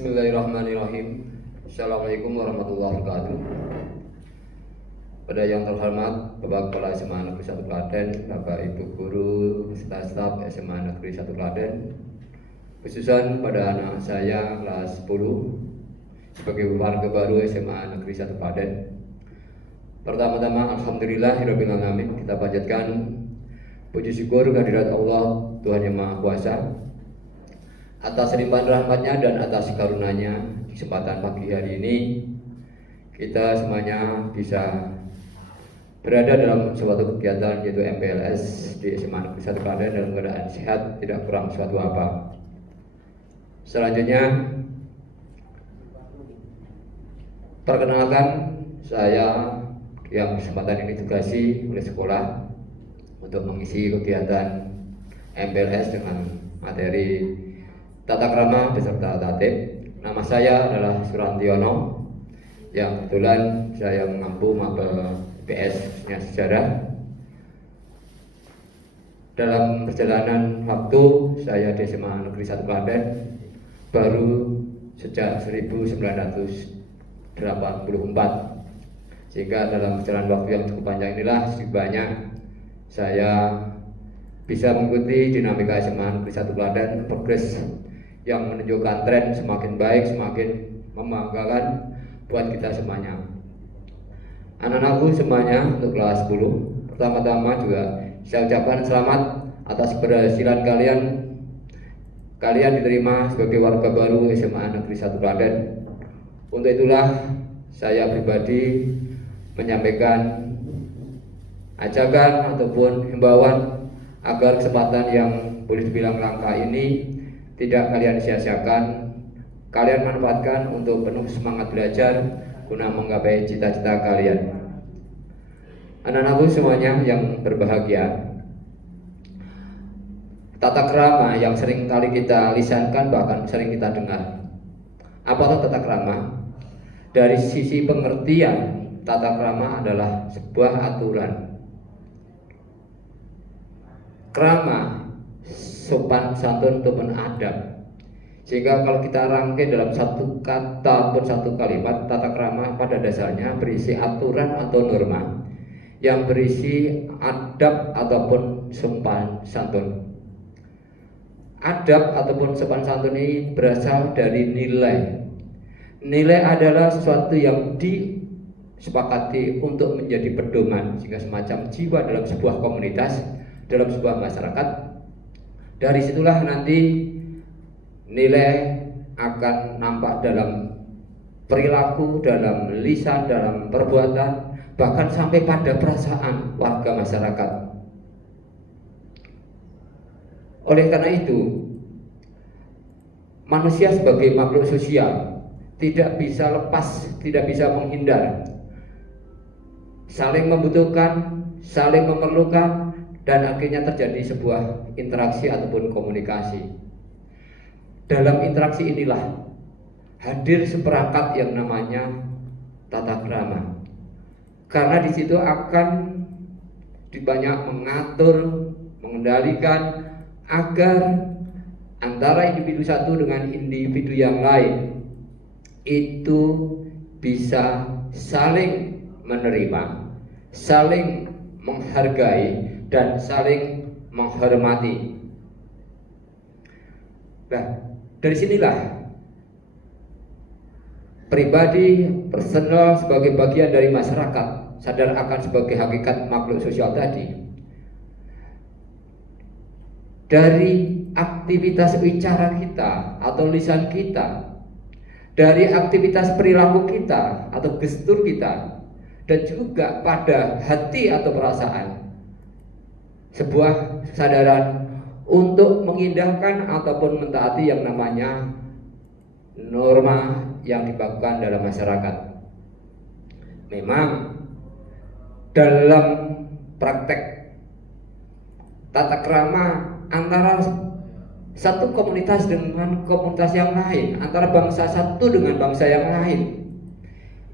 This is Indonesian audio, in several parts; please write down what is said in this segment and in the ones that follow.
Bismillahirrahmanirrahim. Assalamualaikum warahmatullahi wabarakatuh. Pada yang terhormat Bapak Kepala SMA Negeri 1 Klaten, Bapak Ibu Guru, staf SMA Negeri 1 Klaten, khususan pada anak saya kelas 10 sebagai warga baru SMA Negeri 1 Klaten. Pertama-tama alhamdulillahirrahmanirrahim, kita panjatkan puji syukur kehadirat Allah Tuhan Yang Maha Kuasa atas limpahan rahmatnya dan atas karunia-Nya. Di kesempatan pagi hari ini kita semuanya bisa berada dalam suatu kegiatan yaitu MPLS di SMA Negeri 1 Klaten dalam keadaan sehat, tidak kurang suatu apa. Selanjutnya perkenalkan, saya yang kesempatan ini ditugasi oleh sekolah untuk mengisi kegiatan MPLS dengan materi tata krama beserta tatib. Nama saya adalah Surantiono, yang kebetulan saya mengampu maba PS-nya sejarah. Dalam perjalanan waktu saya di SMA Negeri 1 Klaten baru sejak 1984, sehingga dalam perjalanan waktu yang cukup panjang inilah banyak saya bisa mengikuti dinamika SMA Negeri 1 Klaten, progres yang menunjukkan tren semakin baik, semakin membanggakan buat kita semuanya. Anak-anakku semuanya untuk kelas 10, pertama-tama juga saya ucapkan selamat atas keberhasilan kalian. Kalian diterima sebagai warga baru SMA Negeri 1 Klaten. Untuk itulah saya pribadi menyampaikan ajakan ataupun himbauan agar kesempatan yang boleh dibilang langka ini tidak kalian sia-siakan. Kalian manfaatkan untuk penuh semangat belajar guna menggapai cita-cita kalian. Anak-anakku semuanya yang berbahagia, tata krama yang sering kali kita lisankan, bahkan sering kita dengar. Apa itu tata krama? Dari sisi pengertian, tata krama adalah sebuah aturan. Krama, sopan santun ataupun adab. Sehingga kalau kita rangkai dalam satu kata ataupun satu kalimat, tata krama pada dasarnya berisi aturan atau norma yang berisi adab ataupun sopan santun. Adab ataupun sopan santun ini berasal dari nilai. Nilai adalah sesuatu yang disepakati untuk menjadi pedoman, sehingga semacam jiwa dalam sebuah komunitas, dalam sebuah masyarakat. Dari situlah nanti nilai akan nampak dalam perilaku, dalam lisan, dalam perbuatan, bahkan sampai pada perasaan warga masyarakat. Oleh karena itu, manusia sebagai makhluk sosial tidak bisa lepas, tidak bisa menghindar, saling membutuhkan, saling memerlukan, dan akhirnya terjadi sebuah interaksi ataupun komunikasi. Dalam interaksi inilah hadir seperangkat yang namanya tata krama. Karena di situ akan banyak mengatur, mengendalikan agar antara individu satu dengan individu yang lain itu bisa saling menerima, saling menghargai, dan saling menghormati. Nah, dari sinilah pribadi, personal sebagai bagian dari masyarakat sadar akan sebagai hakikat makhluk sosial tadi. Dari aktivitas bicara kita atau lisan kita, dari aktivitas perilaku kita atau gestur kita, dan juga pada hati atau perasaan, sebuah kesadaran untuk mengindahkan ataupun mentaati yang namanya norma yang dibakukan dalam masyarakat. Memang dalam praktek tata krama antara satu komunitas dengan komunitas yang lain, antara bangsa satu dengan bangsa yang lain,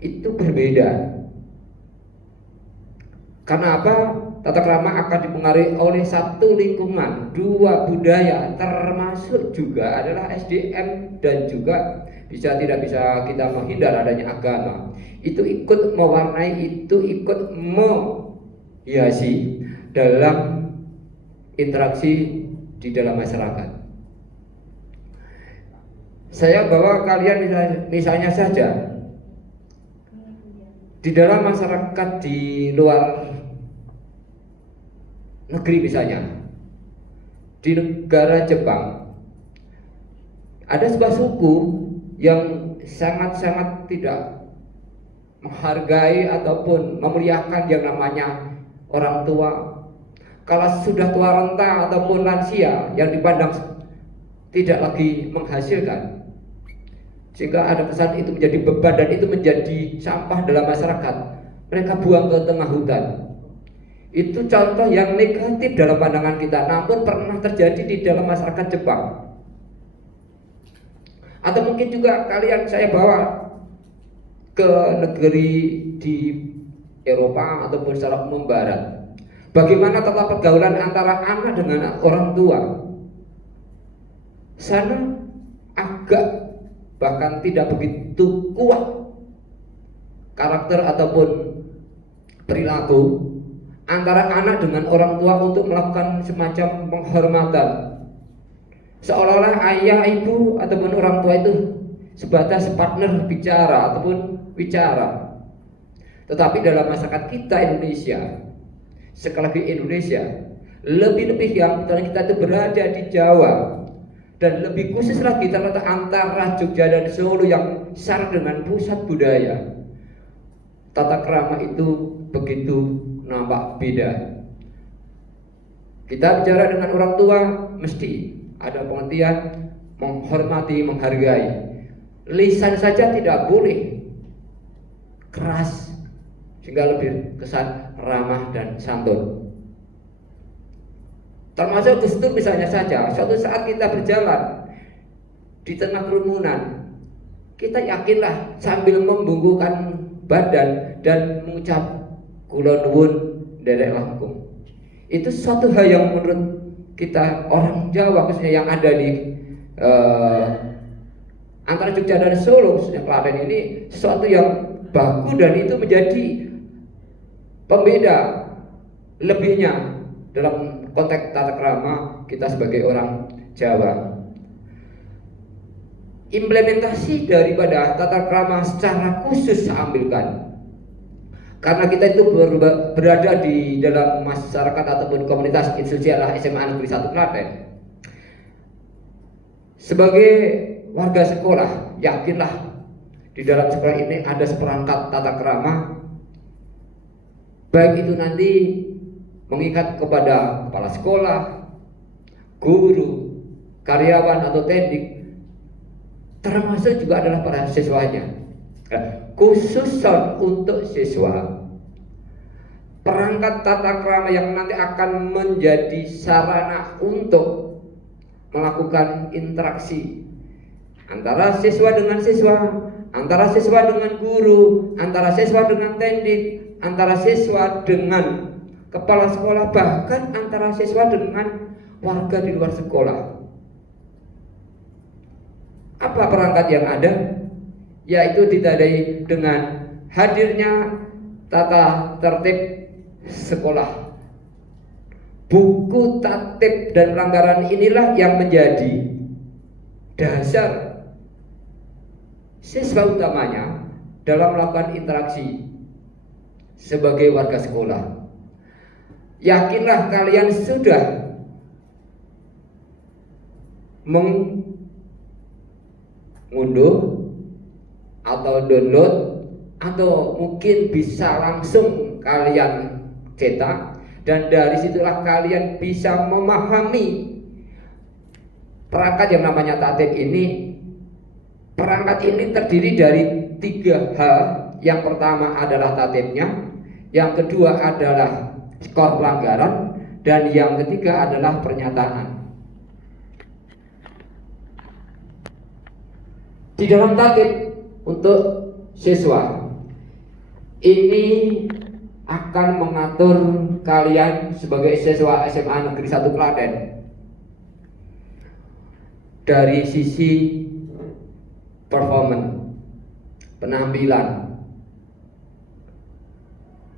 itu berbeda. Karena apa? tata krama akan dipengaruhi oleh satu lingkungan, dua budaya, termasuk juga adalah SDM, dan juga tidak bisa kita menghindar adanya agama. Itu ikut mewarnai, itu ikut menghiasi dalam interaksi di dalam masyarakat. Saya bawa kalian misalnya saja di dalam masyarakat di luar negeri, misalnya di negara Jepang ada sebuah suku yang sangat-sangat tidak menghargai ataupun memuliakan yang namanya orang tua. Kalau sudah tua renta ataupun lansia yang dipandang tidak lagi menghasilkan, sehingga ada kesan itu menjadi beban dan itu menjadi sampah dalam masyarakat, mereka buang ke tengah hutan. Itu contoh yang negatif dalam pandangan kita, namun pernah terjadi di dalam masyarakat Jepang. Atau mungkin juga kalian saya bawa ke negeri di Eropa ataupun secara umum Barat. Bagaimana tata pergaulan antara anak dengan orang tua? Sana agak bahkan tidak begitu kuat karakter ataupun perilaku antara anak dengan orang tua untuk melakukan semacam penghormatan, seolah-olah ayah, ibu ataupun orang tua itu sebatas partner bicara ataupun bicara. Tetapi dalam masyarakat kita Indonesia, sekali lagi Indonesia, lebih-lebih yang kita itu berada di Jawa, dan lebih khusus lagi terletak antara Jogja dan Solo yang syarat dengan pusat budaya. Tata krama itu begitu nampak beda. Kita bicara dengan orang tua mesti ada pengertian menghormati, menghargai. Lisan saja tidak boleh keras, sehingga lebih kesan ramah dan santun. Termasuk Gus Dur misalnya saja, suatu saat kita berjalan di tengah kerumunan, kita yakinlah sambil membungkukkan badan dan mengucap kula nuwun nderek langkung. Itu suatu hal yang menurut kita orang Jawa khususnya yang ada di antara Jogja dan Solo khususnya Klaten ini sesuatu yang baku, dan itu menjadi pembeda lebihnya dalam konteks tata krama kita sebagai orang Jawa. Implementasi daripada tata krama secara khusus saya ambilkan karena kita itu berada di dalam masyarakat ataupun komunitas institusi adalah SMA Negeri 1 Klaten. Sebagai warga sekolah, yakinlah di dalam sekolah ini ada seperangkat tata krama, baik itu nanti mengikat kepada kepala sekolah, guru, karyawan atau teknik, termasuk juga adalah para siswanya. Khusus untuk siswa, perangkat tata krama yang nanti akan menjadi sarana untuk melakukan interaksi antara siswa dengan siswa, antara siswa dengan guru, antara siswa dengan teknik, antara siswa dengan kepala sekolah, bahkan antara siswa dengan warga di luar sekolah. Apa perangkat yang ada? Yaitu ditandai dengan hadirnya tata tertib sekolah. Buku tatib dan pelanggaran inilah yang menjadi dasar siswa utamanya dalam melakukan interaksi sebagai warga sekolah. Yakinlah kalian sudah mengunduh atau download atau mungkin bisa langsung kalian cetak, dan dari situlah kalian bisa memahami perangkat yang namanya tatib ini. Perangkat ini terdiri dari 3 hal. Yang pertama adalah tatibnya, yang kedua adalah skor pelanggaran, dan yang ketiga adalah pernyataan. Di dalam tatib untuk siswa ini akan mengatur kalian sebagai siswa SMA Negeri 1 Klaten dari sisi performance, penampilan.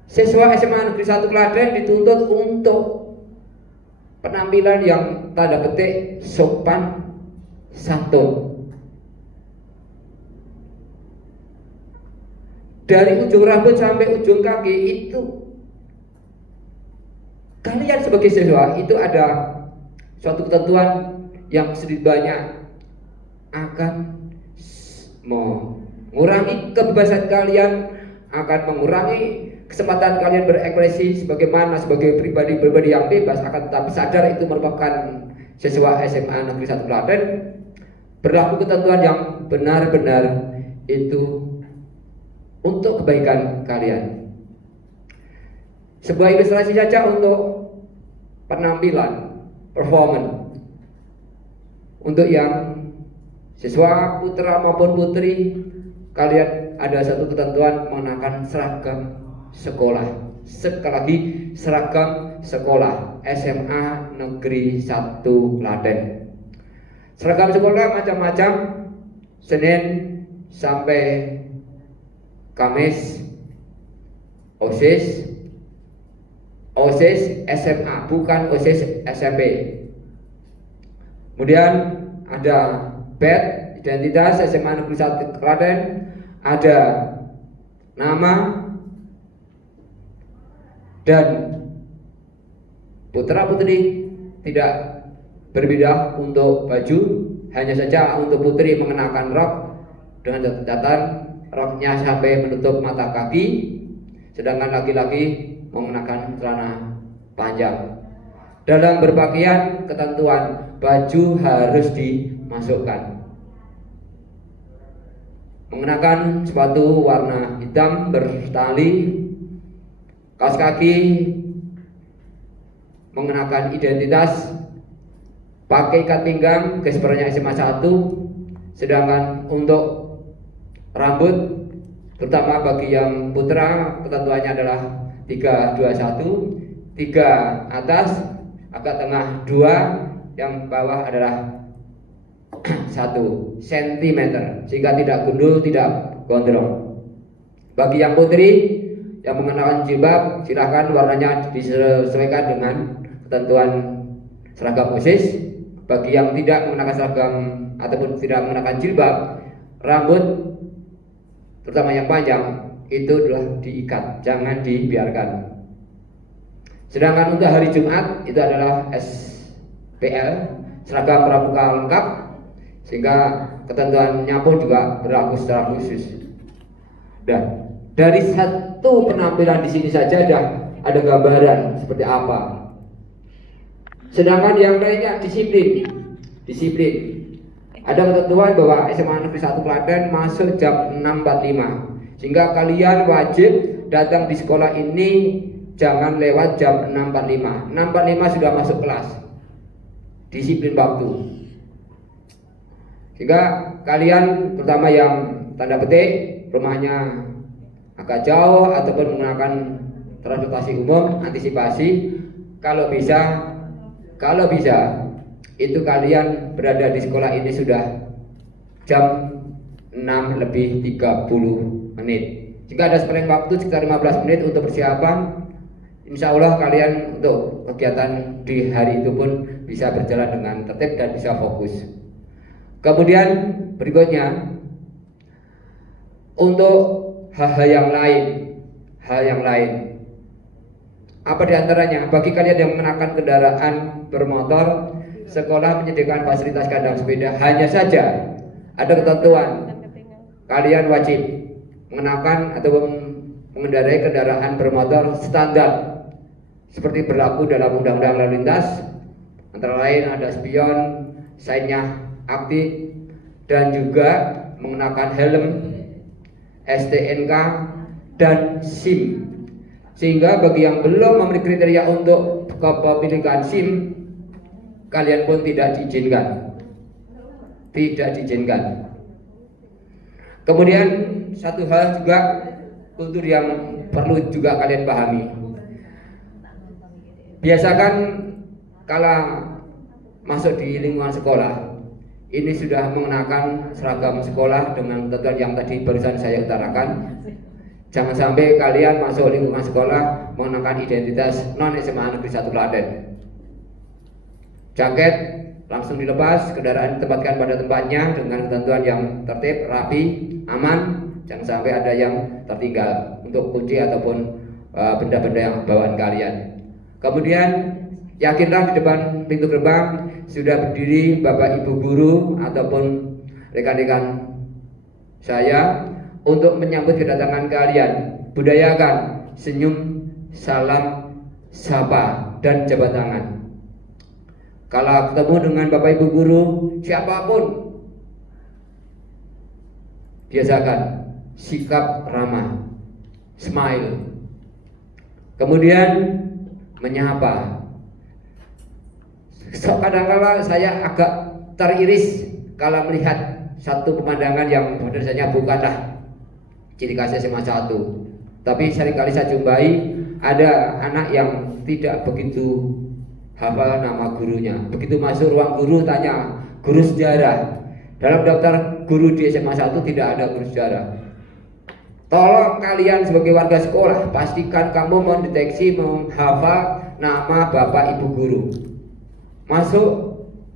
Siswa SMA Negeri 1 Klaten dituntut untuk penampilan yang tanda petik sopan santun. Dari ujung rambut sampai ujung kaki itu kalian sebagai siswa itu ada suatu ketentuan yang sedikit banyak akan mengurangi kebebasan kalian, akan mengurangi kesempatan kalian berekspresi sebagai pribadi yang bebas, akan tetapi sadar itu merupakan siswa SMA Negeri 1 Klaten. Berlaku ketentuan yang benar-benar itu untuk kebaikan kalian. Sebuah ilustrasi saja untuk penampilan, performance. Untuk yang siswa putra maupun putri, kalian ada satu ketentuan mengenakan seragam sekolah. Sekali lagi, seragam sekolah SMA Negeri 1 Klaten. Seragam sekolah macam-macam, Senin sampai Kamis, OSIS SMA, bukan OSIS SMP. Kemudian ada badge identitas SMA Negeri 1 Klaten, ada nama, dan putra putri tidak berbeda untuk baju, hanya saja untuk putri mengenakan rok dengan catatan roknya sampai menutup mata kaki, sedangkan laki-laki mengenakan celana panjang. Dalam berpakaian, ketentuan baju harus dimasukkan. Mengenakan sepatu warna hitam bertali, kaos kaki, mengenakan identitas, pakai ikat pinggang, keseparannya SMA 1. Sedangkan untuk rambut, terutama bagi yang putra, ketentuannya adalah 321, 3 atas, agak tengah 2, yang bawah adalah 1 cm, sehingga tidak gundul, tidak gondrong. Bagi yang putri yang mengenakan jilbab, silakan warnanya disesuaikan dengan ketentuan seragam OSIS. Bagi yang tidak mengenakan seragam ataupun tidak mengenakan jilbab, rambut terutama yang panjang itu adalah diikat, jangan dibiarkan. Sedangkan untuk hari Jumat itu adalah SPL, seragam pramuka lengkap, sehingga ketentuannya pun juga berlaku secara khusus. Dan dari satu penampilan di sini saja ada gambaran seperti apa. Sedangkan yang lainnya disiplin. Ada ketentuan bahwa SMA Negeri 1 Klaten masuk jam 6.45, sehingga kalian wajib datang di sekolah ini jangan lewat jam 6.45. 6.45 sudah masuk kelas. Disiplin waktu. Sehingga kalian terutama yang tanda petik rumahnya agak jauh ataupun menggunakan transportasi umum, antisipasi kalau bisa itu kalian berada di sekolah ini sudah jam 6:30. Jika ada spare waktu sekitar 15 menit untuk persiapan, insya Allah kalian untuk kegiatan di hari itu pun bisa berjalan dengan tertib dan bisa fokus. Kemudian berikutnya, untuk hal yang lain. Apa diantaranya? Bagi kalian yang mengenakan kendaraan bermotor, sekolah menyediakan fasilitas kandang sepeda. Hanya saja ada ketentuan, kalian wajib mengenakan atau mengendarai kendaraan bermotor standar seperti berlaku dalam Undang-Undang Lalu Lintas. Antara lain ada spion, sainnya aktif, dan juga mengenakan helm, STNK, dan SIM. Sehingga bagi yang belum memenuhi kriteria untuk kepemilikan SIM, kalian pun tidak diizinkan. Kemudian satu hal juga kultur yang perlu juga kalian pahami. Biasakan kala masuk di lingkungan sekolah, ini sudah mengenakan seragam sekolah dengan ketentuan yang tadi barusan saya utarakan. Jangan sampai kalian masuk lingkungan sekolah mengenakan identitas non SMA Negeri 1 Klaten. Jaket langsung dilepas, kendaraan ditempatkan pada tempatnya dengan ketentuan yang tertib, rapi, aman. Jangan sampai ada yang tertinggal untuk kunci ataupun benda-benda yang bawaan kalian. Kemudian yakinlah di depan pintu gerbang sudah berdiri Bapak Ibu guru ataupun rekan-rekan saya untuk menyambut kedatangan kalian. Budayakan senyum, salam, sapa, dan jabat tangan. Kalau ketemu dengan Bapak Ibu guru siapapun, biasakan sikap ramah, smile. Kemudian menyapa. So, kadang-kala saya agak teriris kalau melihat satu pemandangan yang biasanya bukanlah ciri khas SMA 1. Tapi seringkali saya jumpai ada anak yang tidak begitu hafal nama gurunya. Begitu masuk ruang guru tanya guru sejarah. Dalam daftar guru di SMA 1 tidak ada guru sejarah. Tolong kalian sebagai warga sekolah pastikan kamu mendeteksi, menghafal nama Bapak Ibu guru. Masuk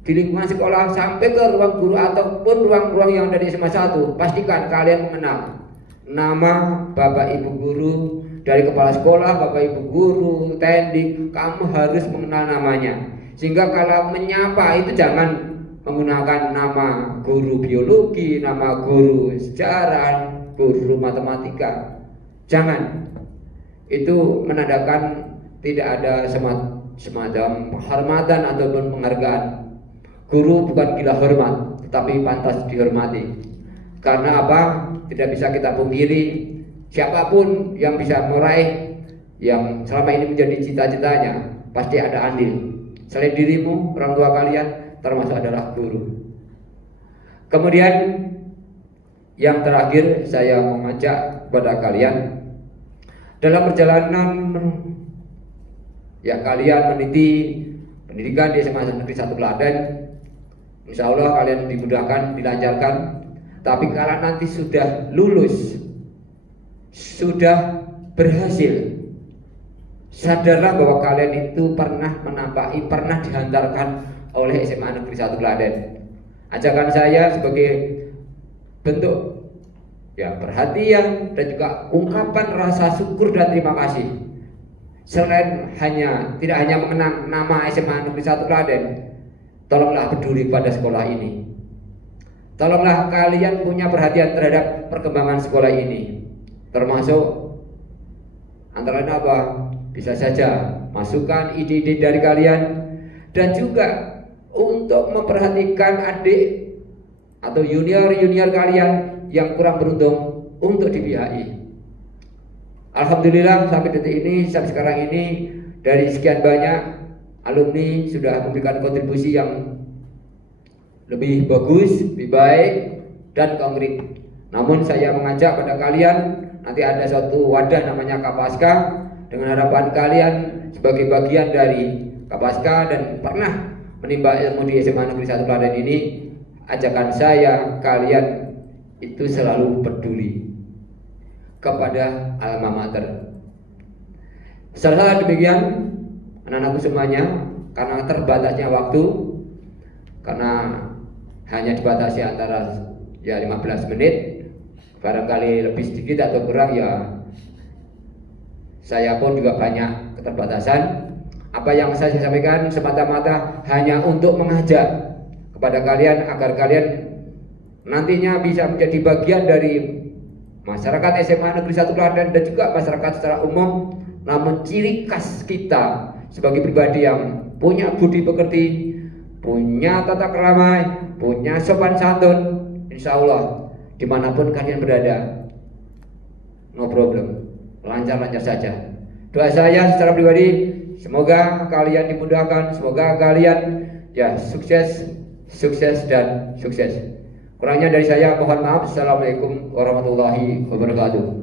di lingkungan sekolah sampai ke ruang guru ataupun ruang-ruang yang ada di SMA 1, pastikan kalian mengenal nama Bapak Ibu guru. Dari kepala sekolah, Bapak Ibu guru, tendik, kamu harus mengenal namanya. Sehingga kalau menyapa itu jangan menggunakan nama guru biologi, nama guru sejarah, guru matematika. Jangan. Itu menandakan tidak ada semacam penghormatan ataupun penghargaan. Guru bukan gila hormat, tetapi pantas dihormati. Karena apa? Tidak bisa kita pungkiri, siapapun yang bisa meraih yang selama ini menjadi cita-citanya pasti ada andil. Selain dirimu, orang tua kalian, termasuk adalah guru. Kemudian yang terakhir saya mengajak kepada kalian dalam perjalanan ya kalian meniti pendidikan di SMA Negeri 1 Klaten. Insya Allah kalian dimudahkan, dilancarkan. Tapi kalau nanti sudah lulus, sudah berhasil, sadarlah bahwa kalian itu pernah menampahi, pernah dihantarkan oleh SMA Negeri 1 Klaten. Ajakan saya sebagai bentuk ya perhatian dan juga ungkapan rasa syukur dan terima kasih. Selain tidak hanya mengenang nama SMA Negeri 1 Klaten, tolonglah peduli pada sekolah ini. Tolonglah kalian punya perhatian terhadap perkembangan sekolah ini. Termasuk antara lain apa? Bisa saja masukan ide-ide dari kalian dan juga untuk memperhatikan adik atau junior-junior kalian yang kurang beruntung untuk dibiayai. Alhamdulillah sampai detik ini, sampai sekarang ini dari sekian banyak alumni sudah memberikan kontribusi yang lebih bagus, lebih baik dan konkret. Namun saya mengajak pada kalian nanti ada suatu wadah namanya Kapaska, dengan harapan kalian sebagai bagian dari Kapaska dan pernah menimba ilmu di SMA Negeri 1 Klaten ini, ajakan saya kalian itu selalu peduli kepada alma mater. Salah demikian anak-anakku semuanya, karena terbatasnya waktu, karena hanya dibatasi antara 15 menit, barangkali lebih sedikit atau kurang ya saya pun juga banyak keterbatasan. Apa yang saya sampaikan semata-mata hanya untuk mengajak kepada kalian agar kalian nantinya bisa menjadi bagian dari masyarakat SMA Negeri 1 Klaten dan juga masyarakat secara umum. Namun ciri khas kita sebagai pribadi yang punya budi pekerti, punya tata krama, punya sopan santun, insya Allah dimanapun kalian berada, no problem, lancar-lancar saja. Doa saya secara pribadi, semoga kalian dimudahkan, semoga kalian ya sukses dan sukses. Kurangnya dari saya mohon maaf. Assalamualaikum warahmatullahi wabarakatuh.